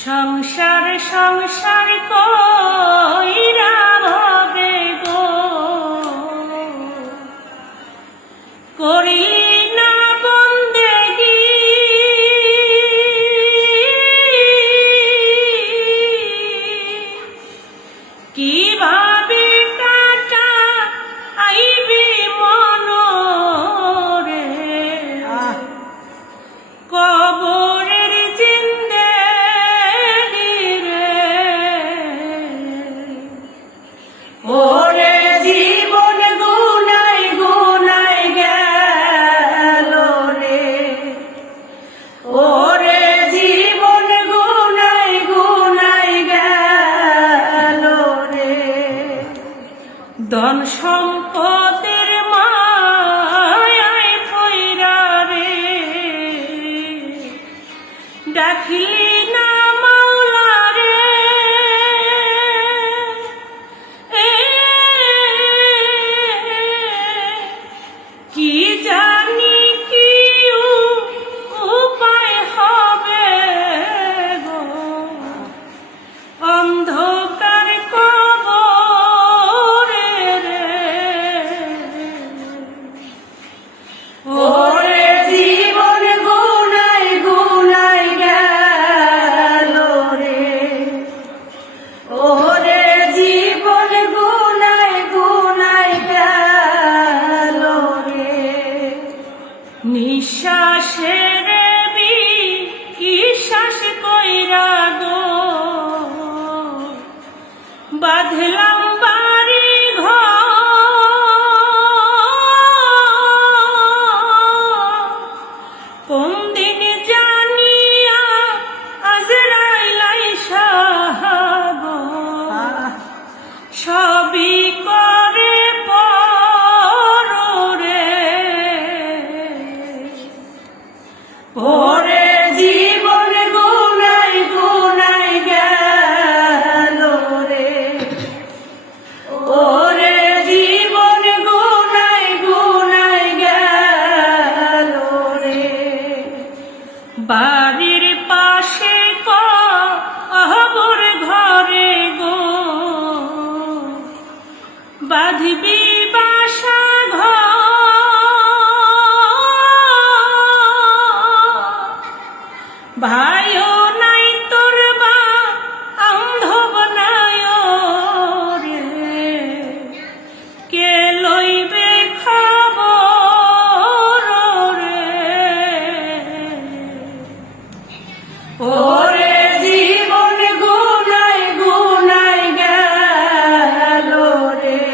সংসার সংসার কইরা ভবে গো করি না বন্দেগি কিভাবে কাটা আইবি মনরে কবরের জিন্দেগি রে ওরে জীবন গুনাই গুনাই গেল রে ওরে জীবন গুনাই গুনাই গেল রে ধন সম্পদের মায়ায় পইরা রে ডাকিলি না মাওলা রে কি জানি কি উপায় হবে গো অন্ধকার কবরে রে ওরে জীবন গুনাই গুনাই গেল রে ওরে জীবন গুনাই গুনাই গেল রে নিঃশ্বাসের বিশ্বাস কইরা গো বাঁধলাম বাড়ি ঘর কোন দিন জানিয়া আজরাইল আইসা গো সবই করে পরে ওরে জীবন গুনাই গুনাই গেল রে ওরে জীবন গুনাই গুনাই গেল রে বাড়ির পাশে কবর ঘরে গো বাঁধবি বাসা ঘর ভাইও নাই তোর বা আন্ধব নাই রে কে লইবে খবর রে ওরে জীবন গুনাই গুনাই গেল রে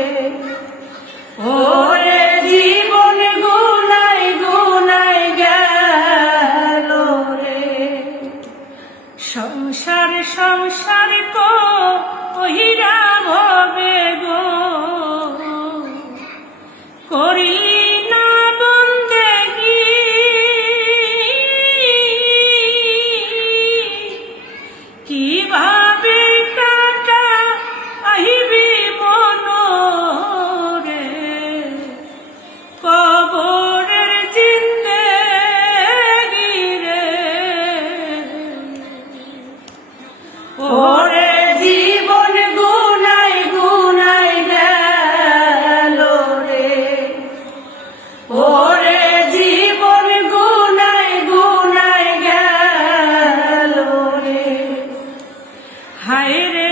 ওরে জীবন গুনাই গুনাই গেল রে সংসার সংসার কইরা ভবে গো করিলি না বন্দেগি কিভাবে কাটা আইবি মনরে কবরের জিন্দেগি রে ওরে জীবন গুনাই গুনাই গেল রে ওরে জীবন গুনাই গুনাই গেল রে হায় রে